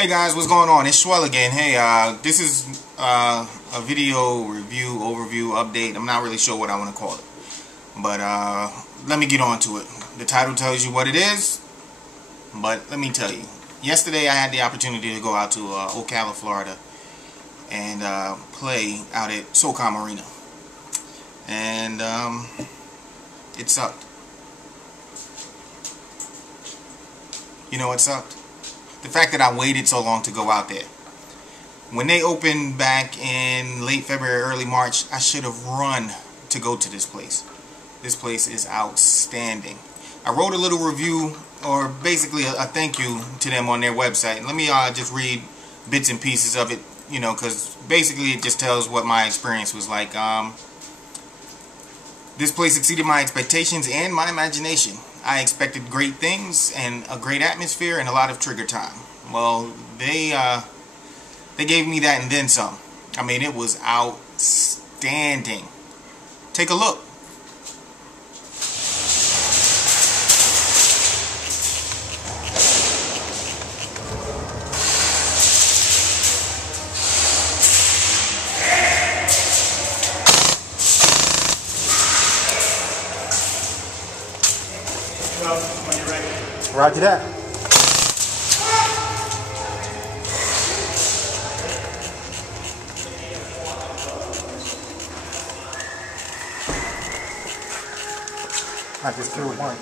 Hey guys, what's going on? It's Swell again. Hey, this is a video review, overview, update. I'm not really sure what I want to call it. But let me get on to it. The title tells you what it is. But let me tell you. Yesterday I had the opportunity to go out to Ocala, Florida and play out at Socom Arena. And it sucked. You know what sucked? The fact that I waited so long to go out there. When they opened back in late February, early March, I should have run to go to this place. This place is outstanding. I wrote a little review, or basically a thank you to them on their website. Let me just read bits and pieces of it, you know, because basically it just tells what my experience was like. This place exceeded my expectations and my imagination. I expected great things and a great atmosphere and a lot of trigger time. Well, they gave me that and then some. I mean, it was outstanding. Take a look. When you're ready. Roger that. I just killed one.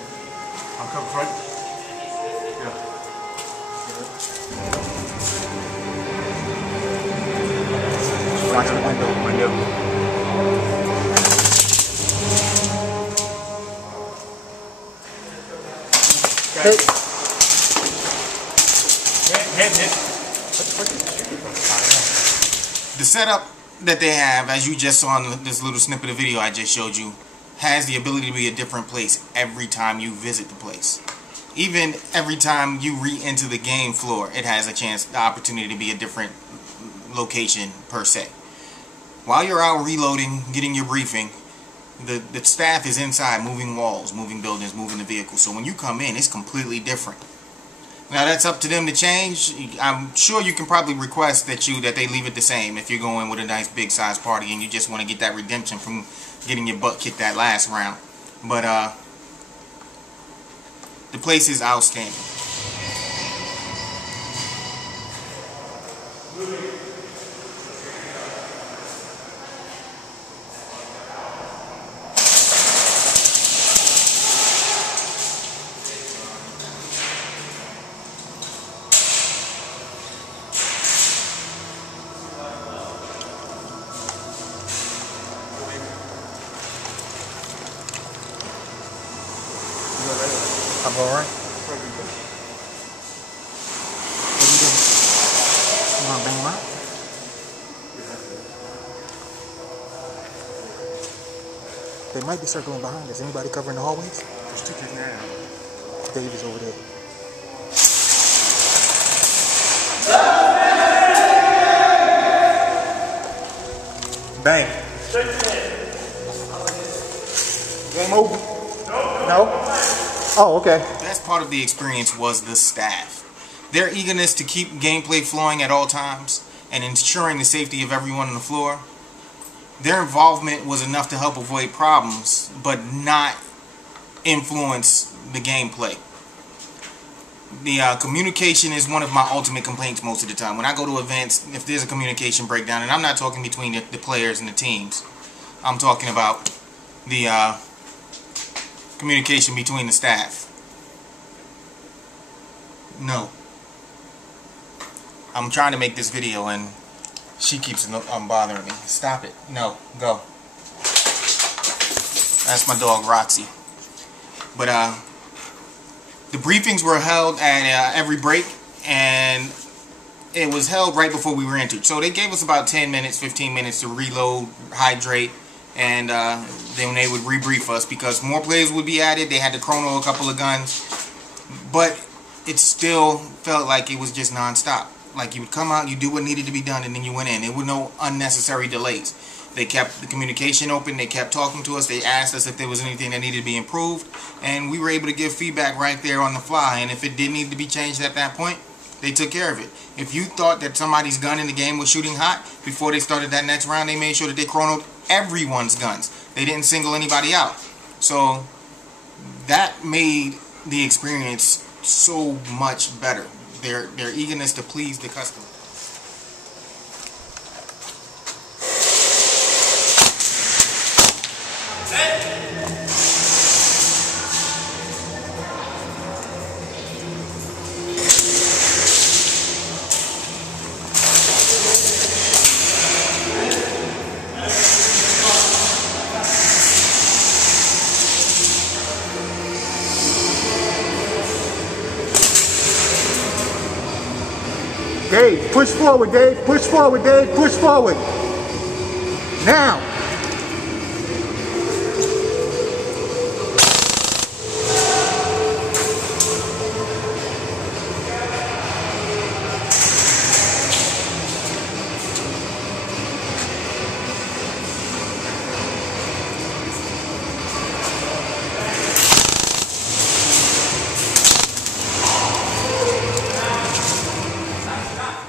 I'll come front. Yeah. Watch the window. Okay. Hit. The setup that they have, as you just saw in this little snippet of video I just showed you, has the ability to be a different place every time you visit the place. Even every time you re-enter the game floor, it has the opportunity to be a different location per se. While you're out reloading, getting your briefing, the staff is inside moving walls, moving buildings, moving the vehicles. So when you come in, it's completely different. Now that's up to them to change. I'm sure you can probably request that they leave it the same if you're going with a nice big size party and you just want to get that redemption from getting your butt kicked that last round. But the place is outstanding. I'm alright. What you doing? You wanna bang him out? They might be circling behind us. Anybody covering the hallways? There's two kids now. Dave is over there. Bang. Game over. No? Oh, okay. That's part of the experience was the staff. Their eagerness to keep gameplay flowing at all times and ensuring the safety of everyone on the floor. Their involvement was enough to help avoid problems, but not influence the gameplay. The communication is one of my ultimate complaints most of the time. When I go to events, if there's a communication breakdown, and I'm not talking between the players and the teams, I'm talking about the communication between the staff. No. I'm trying to make this video and she keeps bothering me. Stop it. No. Go. That's my dog Roxy. But the briefings were held at every break, and it was held right before we were entered. So they gave us about 10 minutes, 15 minutes to reload, hydrate, and then they would rebrief us because more players would be added. They had to chrono a couple of guns, but it still felt like it was just non-stop. Like you would come out, you do what needed to be done, and then you went in. There were no unnecessary delays. They kept the communication open. They kept talking to us. They asked us if there was anything that needed to be improved, and we were able to give feedback right there on the fly. And if it did need to be changed at that point, They took care of it. If you thought that somebody's gun in the game was shooting hot, before they started that next round, they made sure that they chronoed everyone's guns. They didn't single anybody out. So that made the experience so much better. Their eagerness to please the customer. Dave, push forward, Dave. Push forward, Dave. Push forward. Now.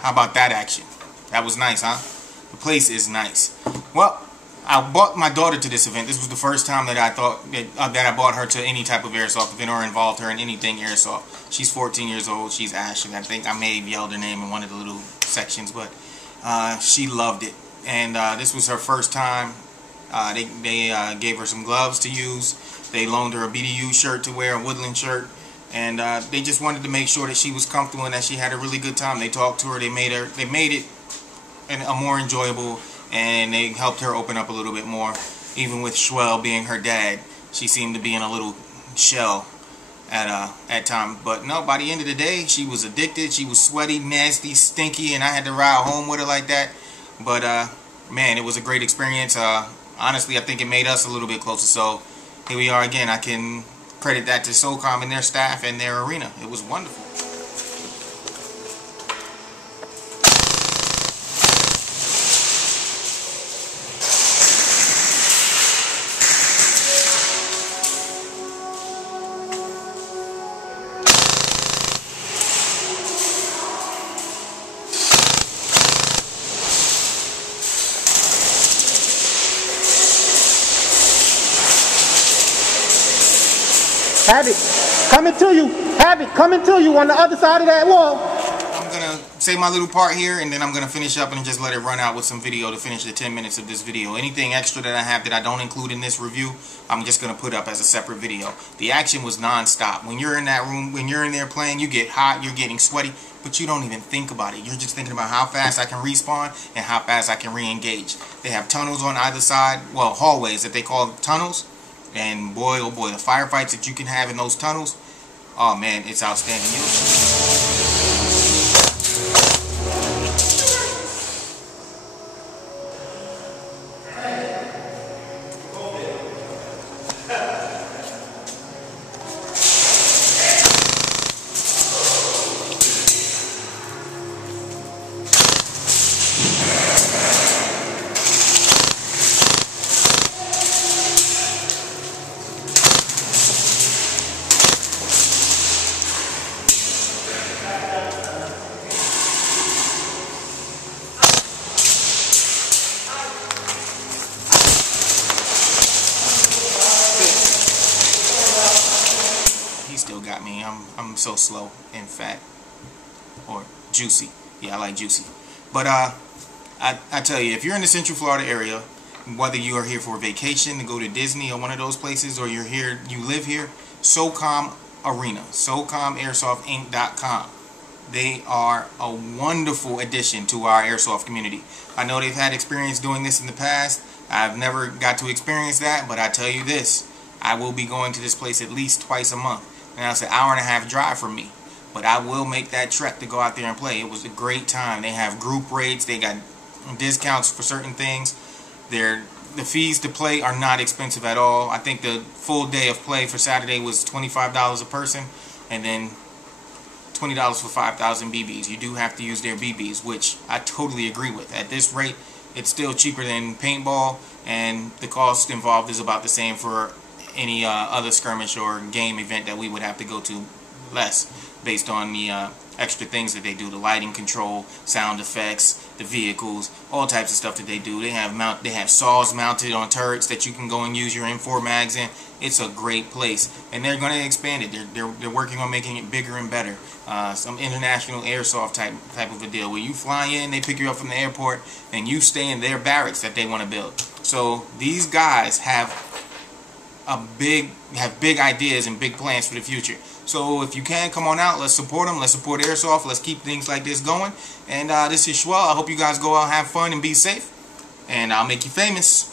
How about that action? That was nice, huh? The place is nice. Well, I brought my daughter to this event. This was the first time that I thought that I brought her to any type of airsoft event or involved her in anything airsoft. She's 14 years old. She's Ashley. I think I may have yelled her name in one of the little sections, but she loved it. And this was her first time. They gave her some gloves to use. They loaned her a BDU shirt to wear, a Woodland shirt. And they just wanted to make sure that she was comfortable and that she had a really good time. They talked to her. They made it a more enjoyable, and they helped her open up a little bit more. Even with Schwell being her dad, she seemed to be in a little shell at time. But no, by the end of the day, she was addicted. She was sweaty, nasty, stinky, and I had to ride home with her like that. But man, it was a great experience. Honestly, I think it made us a little bit closer. So here we are again. I can credit that to Socom and their staff and their arena. It was wonderful. Havoc, coming to you. Havoc, coming to you on the other side of that wall. I'm going to say my little part here, and then I'm going to finish up and just let it run out with some video to finish the 10 minutes of this video. Anything extra that I have that I don't include in this review, I'm just going to put up as a separate video. The action was non-stop. When you're in that room, when you're in there playing, you get hot, you're getting sweaty, but you don't even think about it. You're just thinking about how fast I can respawn and how fast I can re-engage. They have tunnels on either side, well, hallways that they call tunnels. And boy, oh boy, the firefights that you can have in those tunnels, oh man, it's outstanding. Got me. I'm so slow and fat, or juicy. Yeah, I like juicy. But I tell you, if you're in the Central Florida area, whether you are here for vacation to go to Disney or one of those places, or you're here, you live here, Socom Arena, SocomAirsoftInc.com. They are a wonderful addition to our airsoft community. I know they've had experience doing this in the past. I've never got to experience that, but I tell you this, I will be going to this place at least twice a month. Now it's an hour-and-a-half drive from me, but I will make that trek to go out there and play. It was a great time. They have group rates. They got discounts for certain things. The fees to play are not expensive at all. I think the full day of play for Saturday was $25 a person, and then $20 for 5,000 BBs. You do have to use their BBs, which I totally agree with. At this rate, it's still cheaper than paintball, and the cost involved is about the same for any other skirmish or game event that we would have to go to less based on the extra things that they do, the lighting control, sound effects, the vehicles, all types of stuff that they do. They have saws mounted on turrets that you can go and use your M4 mags in. It's a great place, and they're going to expand it. They're working on making it bigger and better. Some international airsoft type of a deal where you fly in, they pick you up from the airport, and you stay in their barracks that they want to build. So these guys have big ideas and big plans for the future. So if you can, come on out. Let's support them. Let's support Airsoft. Let's keep things like this going. And this is Schwell. I hope you guys go out, have fun, and be safe. And I'll make you famous.